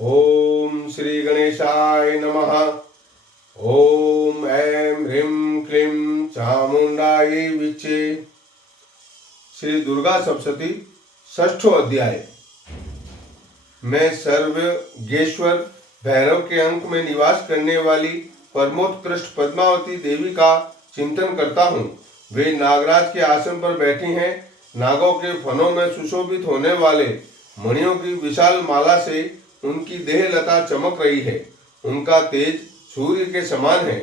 ओम श्री गणेशाय नमः। ओम ऐं ह्रीं क्लीं चामुंडायै विचे। श्री दुर्गा सप्तशती षष्ठो अध्याय। मैं सर्वज्ञेश्वर भैरव के अंक में निवास करने वाली परमोत्कृष्ट पद्मावती देवी का चिंतन करता हूँ। वे नागराज के आसन पर बैठी हैं। नागों के फनों में सुशोभित होने वाले मणियों की विशाल माला से उनकी देह लता चमक रही है। उनका तेज सूर्य के समान है।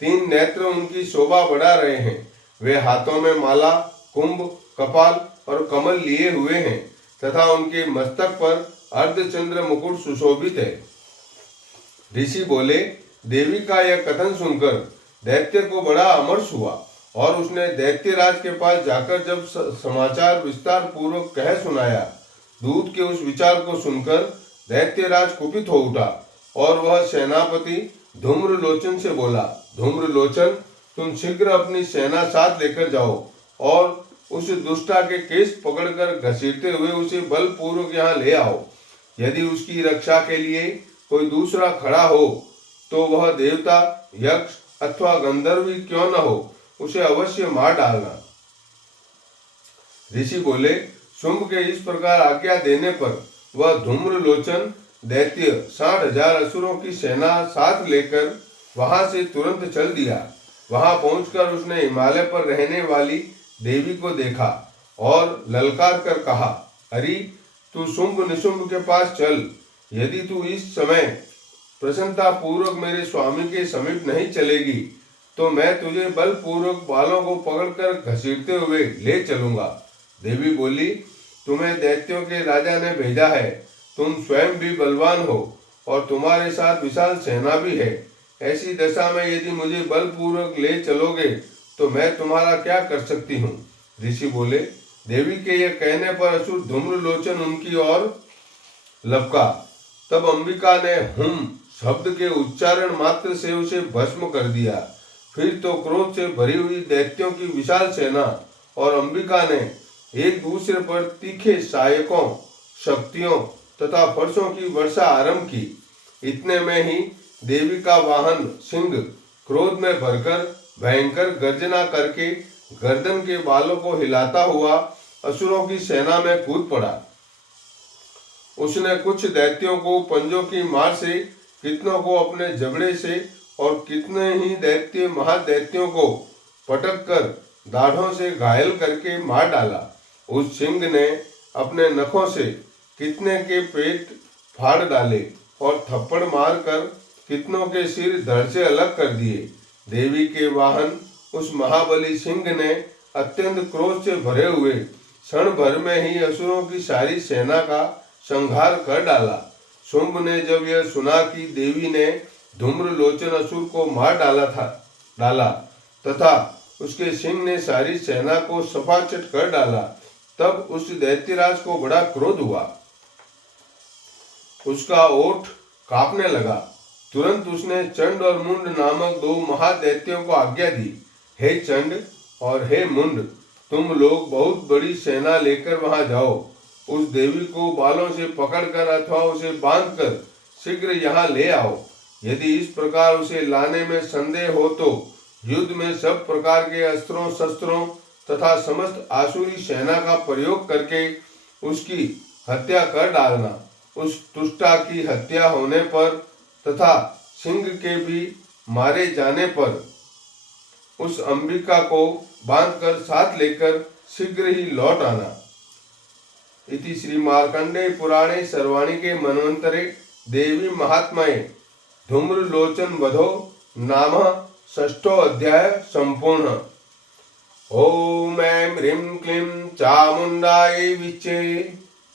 3 नेत्र उनकी शोभा बढ़ा रहे हैं। वे हाथों में माला, कुंभ, कपाल और कमल लिए हुए हैं तथा उनके मस्तक पर अर्धचंद्र मुकुट सुशोभित है। ऋषि बोले, देवी का यह कथन सुनकर दैत्य को बड़ा अमर्ष हुआ और उसने दैत्यराज के पास जाकर जब समाचार विस्तार पूर्वक कह सुनाया, दूत के उस विचार को सुनकर दैत्यराज कुपित हो उठा और वह सेनापति धूम्रलोचन से बोला, धूम्रलोचन, तुम शीघ्र अपनी सेना साथ लेकर जाओ और उस दुष्टा के केस पकड़कर घसीटते हुए उसे बलपूर्वक यहाँ ले आओ। यदि उसकी रक्षा के लिए कोई दूसरा खड़ा हो तो वह देवता, यक्ष अथवा गंधर्व क्यों न हो, उसे अवश्य मार डालना। ऋषि बोले, शुंभ के इस प्रकार आज्ञा देने पर वह धूम्रलोचन दैत्य 60,000 असुरों की सेना साथ लेकर वहां से तुरंत चल दिया। वहां पहुंचकर उसने हिमालय पर रहने वाली देवी को देखा और ललकार कर कहा, अरे तू शुंभ निशुंभ के पास चल। यदि तू इस समय प्रसन्नता पूर्वक मेरे स्वामी के समीप नहीं चलेगी तो मैं तुझे बलपूर्वक बालों को पकड़कर घसीटते हुए ले चलूंगा। देवी बोली, तुम्हें दैत्यों के राजा ने भेजा है। तुम स्वयं भी बलवान हो और तुम्हारे साथ विशाल सेना भी है। ऐसी दशा में यदि मुझे बलपूर्वक ले चलोगे तो मैं तुम्हारा क्या कर सकती हूँ। ऋषि बोले, देवी के यह कहने पर असुर धूम्रलोचन उनकी ओर लपका। तब अंबिका ने हुम शब्द के उच्चारण मात्र से उसे भस्म कर दिया। फिर तो क्रोध से भरी हुई दैत्यों की विशाल सेना और अंबिका ने एक दूसरे पर तीखे सहायकों, शक्तियों तथा फर्शों की वर्षा आरंभ की। इतने में ही देवी का वाहन सिंह क्रोध में भरकर भयंकर गर्जना करके गर्दन के बालों को हिलाता हुआ असुरों की सेना में कूद पड़ा। उसने कुछ दैत्यों को पंजों की मार से, कितनों को अपने जबड़े से और कितने ही दैत्य महादैत्यों को पटक कर दाढ़ों से घायल करके मार डाला। उस सिंह ने अपने नखों से कितने के पेट फाड़ डाले और थप्पड़ मारकर कितनों के सिर धड़ से अलग कर दिए। देवी के वाहन उस महाबली सिंह ने अत्यंत क्रोध से भरे हुए क्षण भर में ही असुरों की सारी सेना का संहार कर डाला। शुंभ ने जब यह सुना कि देवी ने धूम्रलोचन असुर को मार डाला तथा उसके सिंह ने सारी सेना को सपाचट कर डाला, तब उस दैत्यराज को बड़ा क्रोध हुआ। उसका ओठ कांपने लगा। तुरंत उसने चंड और मुंड नामक 2 महादैत्यों को आज्ञा दी, हे चंड और हे मुंड, तुम लोग बहुत बड़ी सेना लेकर वहां जाओ। उस देवी को बालों से पकड़कर अथवा उसे बांधकर शीघ्र यहाँ ले आओ। यदि इस प्रकार उसे लाने में संदेह हो तो युद्ध में सब प्रकार के अस्त्रों शस्त्रों तथा समस्त आसुरी सेना का प्रयोग करके उसकी हत्या कर डालना। उस दुष्टा की हत्या होने पर तथा सिंह के भी मारे जाने पर उस अंबिका को बांधकर साथ लेकर शीघ्र ही लौट आना। इति श्री मार्कंडेय पुराणे सर्वाणिके मनवंतरे देवी महात्म्ये धूम्रलोचन वधो नाम षष्ठो अध्याय संपूर्ण। ओम ऐं ह्रीं क्लीं चामुंडायै विचे।